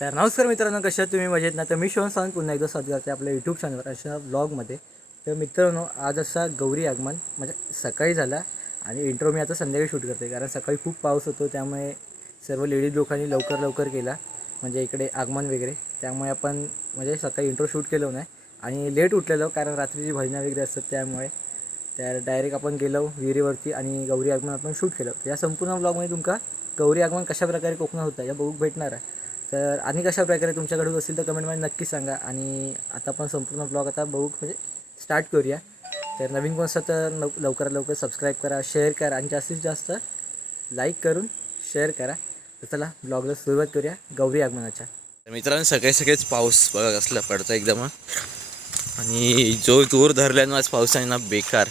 तर नमस्कार मित्रांनो कशा तुम्ही मजेत ना? तर मी शिवण सावंत पुन्हा एकदा स्वागत करते आपल्या यूट्यूब चॅनलवर अशा ब्लॉगमध्ये तर मित्रांनो आज असा गौरी आगमन म्हणजे सकाळी झाला आणि इंट्रो मी आता संध्याकाळी शूट करते कारण सकाळी खूप पाऊस होतो त्यामुळे सर्व लेडीज लोकांनी लवकर लवकर केला म्हणजे इकडे आगमन वगैरे. त्यामुळे आपण म्हणजे सकाळी इंट्रो शूट केलो नाही आणि लेट उठलेलो कारण रात्रीची भजनं वगैरे असतात त्यामुळे. तर डायरेक्ट आपण गेलो विहिरीवरती आणि गौरी आगमन आपण शूट केलं. या संपूर्ण ब्लॉगमध्ये तुमका गौरी आगमन कशा प्रकारे कोकणात होतं या बघूक भेटणार आहे. तर आणि कशा प्रकारे तुमच्याकडे असेल तर कमेंटमध्ये नक्की सांगा. आणि आता आपण संपूर्ण ब्लॉग आता बघू म्हणजे स्टार्ट करूया. तर नवीन कोण असतं तर लव लवकरात लवकर सबस्क्राईब करा शेअर करा आणि जास्तीत जास्त लाईक करून शेअर करा. तर चला ब्लॉगला सुरुवात करूया. गौरी आगमनाच्या. तर मित्रांनो सकाळी सकाळीच पाऊस बघा असला पडतो एकदम आणि जो जोर धरल्यानं आज पावसाने ना बेकार.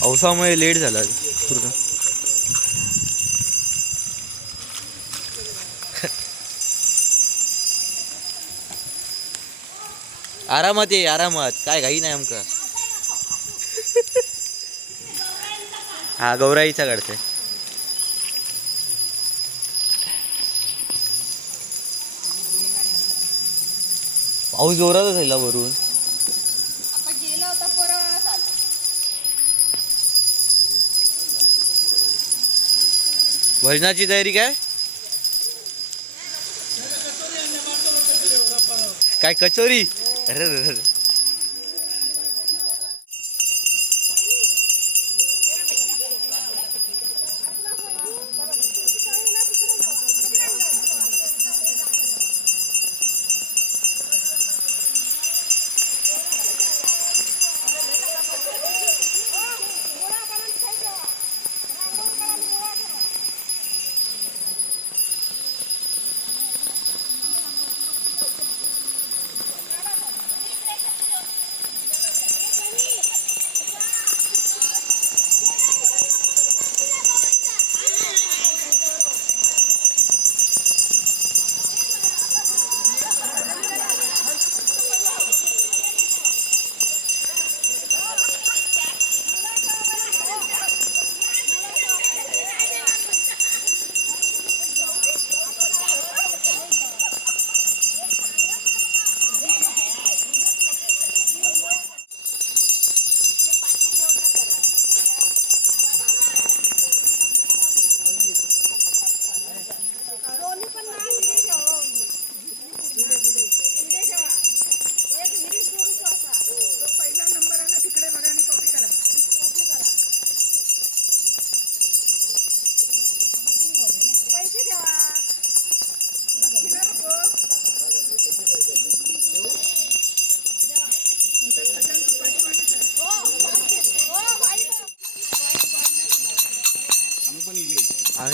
पावसामुळे लेट झाला. आरामात ये आरामात. काय घाई नाही आमका हा गौराईचा काढते पाऊस जोरातच आहे वरून. भजनाची तयारी काय? काय कचोरी? அரே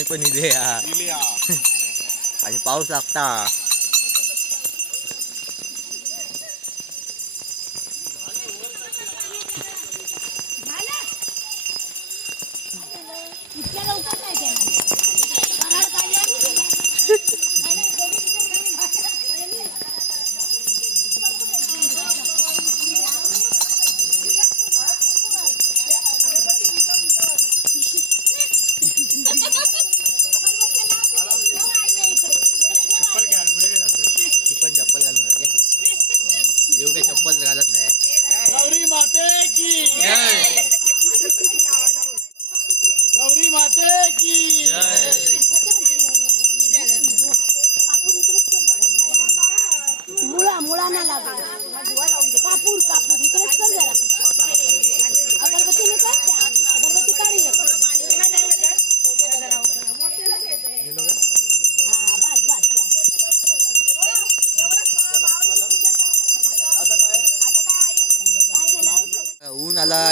पण इथे आणि पाऊस लागता. इतक्या लवकर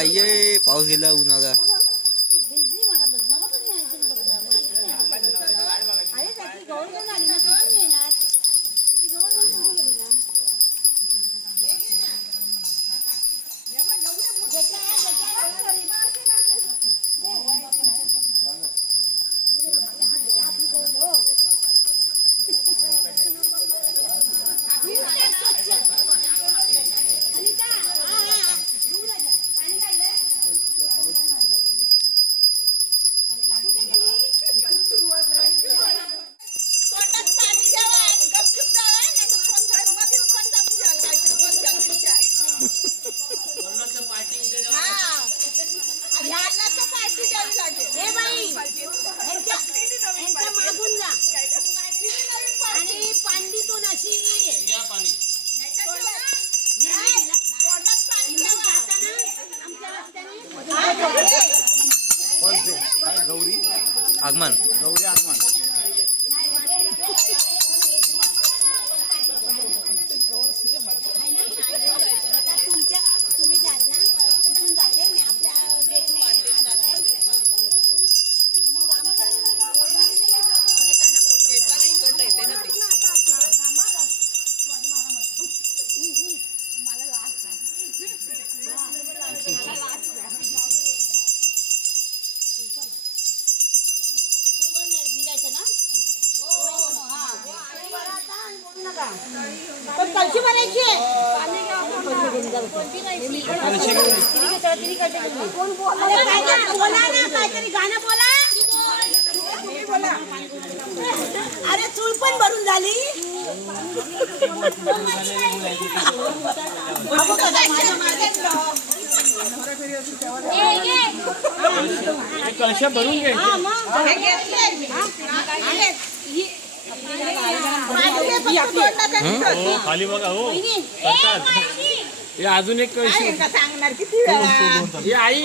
ये पाऊस गेला ऊन आला हे बाई यांच्या मागून जा. आणि पांडी तो नशी. आगमन. गौरी आगमन. पण कळशी भरायची बोला ना काहीतरी गाणं बोला. अरे चूल पण भरून झाली. कळशा भरून घे हो. खाली बघा हो हे अजून एक सांगणार किती वेळा ही आई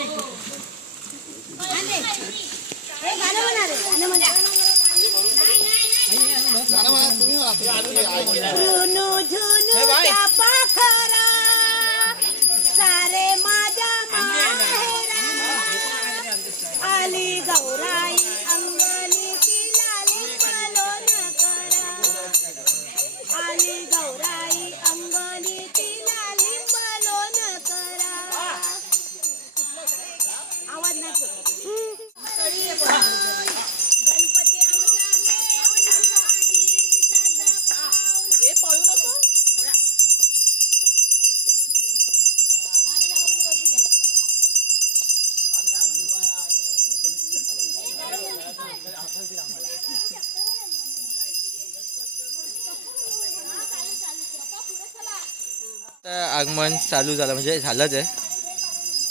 झुनू झुनू पाखरा सारे माझ्या आगमन चालू झालं म्हणजे झालंच आहे.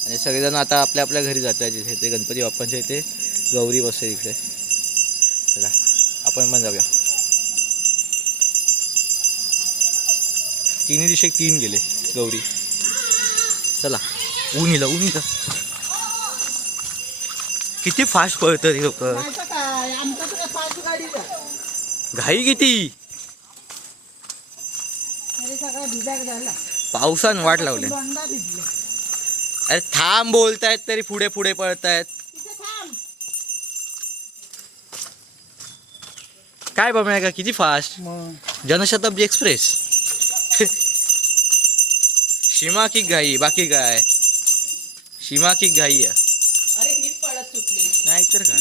आणि सगळेजण आता आपल्या आपल्या घरी जात आहेत. तिथे ते गणपती बाप्पांच्या इथे गौरी बसते इकडे. चला आपण पण जाऊया. तिन्ही दिवशी तीन गेले गौरी. चला ऊन इला ऊन इला. किती फास्ट पळतात हे लोक. घाई किती? पावसान वाट लावले. अरे थांब बोलतायत तरी पुढे पुढे पळतायत. काय बघ का किती फास्ट? जनशताब्दी एक्सप्रेस. सीमा की घाई बाकी काय? सीमा की घाई नाही तर काय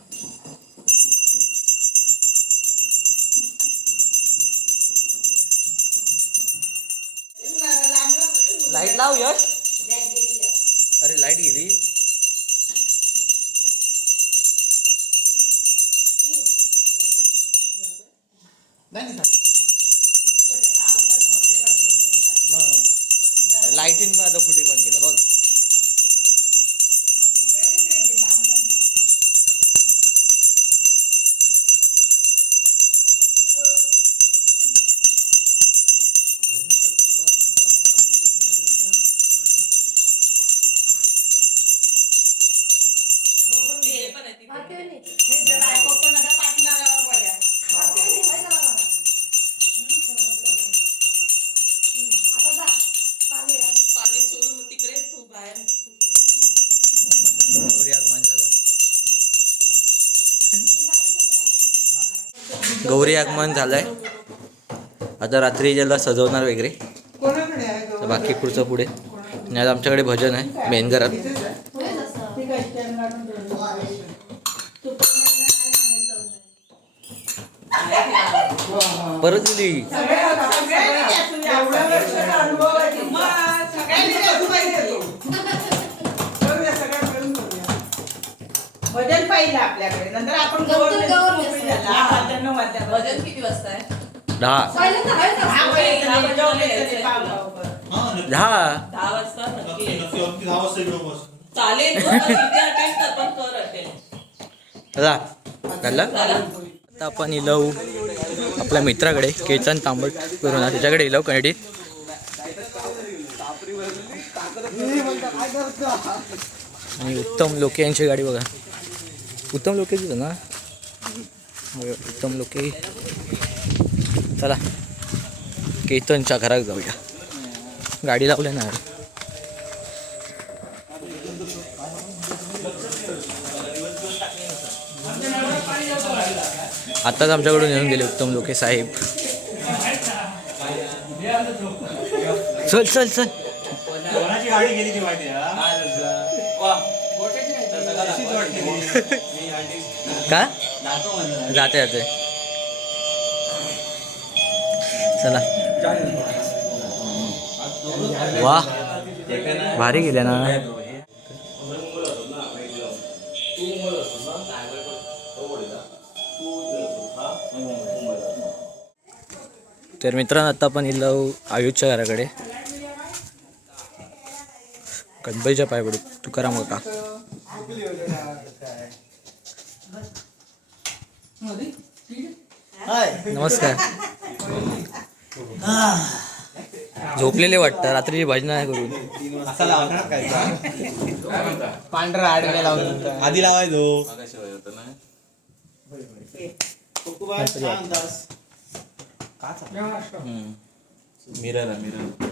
लाव यश अरे गौरी आगमन झालंय आता रात्री ज्याला सजवणार वगैरे तर बाकी पुढचं पुढे आणि आज आमच्याकडे भजन आहे मेन घरात परत दिली राहील आपल्याकडे. नंतर आपण गव्हर्नमेंट झालं. वाद्या बजावली. वजन किती वाजता आहे? दहा. हा, दहा वाजता जेवढे वाजता तरी यायचंय. पाव गावभर. दहा. दहा वाजता? नक्की. यायचं. दहा वाजता इकडे बस. चालेल. तू पण इथे अटेंड कर पण कर अटेंड चला. झालं आता आपण इलव आपल्या मित्राकडे केतन तांबट करून. त्याच्याकडे इलव कनेडीत आणि उत्तम लोके यांची गाडी बघा. उत्तम लोकेची ना? होय, उत्तम लोके. चला केतनच्या घरात जाऊया. गाडी लावल्या ना. आत्ताच आमच्याकडून येऊन गेले उत्तम लोके साहेब. चल चल चल. गाडी गेली ती माहिती का? जाते जाते. चला. वा. भारी गेल्या ना. तर मित्रांनो आता आपण इलो आयुषच्या घराकडे गणपतीच्या पाय पडू तुकाराम का नमस्कार. झोपलेले वाटतं रात्रीची भजन नाही करून. पांढरा आडव्या लावून आधी लावायचो. Mirror mirror.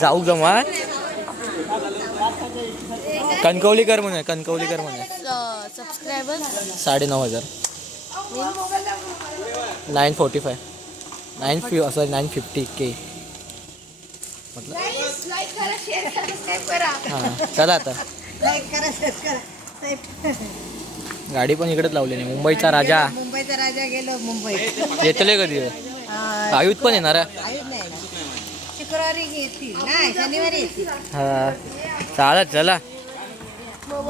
जाऊ जमा कणकवलीकर म्हणे कणकवलीकर म्हणे सबस्क्रायबर साडे नऊ हजार. नाईन फोर्टी फाय नाईन फि सॉरी नाईन फिफ्टी के हां चला आता. गाडी पण इकडेच लावली नाही मुंबईचा राजा. मुंबईचा राजा गेलो मुंबईत येतले कधी? आयुध पण येणार आहे? शुक्रवारी येतील. नाही शनिवारी येतील. हा. चालत चला.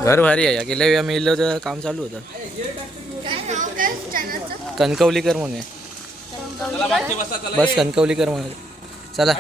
घर भारी आहे गेल्या वेळा मी इल्लो काम चालू होतं. काय नाव काय चॅनलचं कणकवलीकर म्हणे. बस कणकवलीकर म्हणे. चला.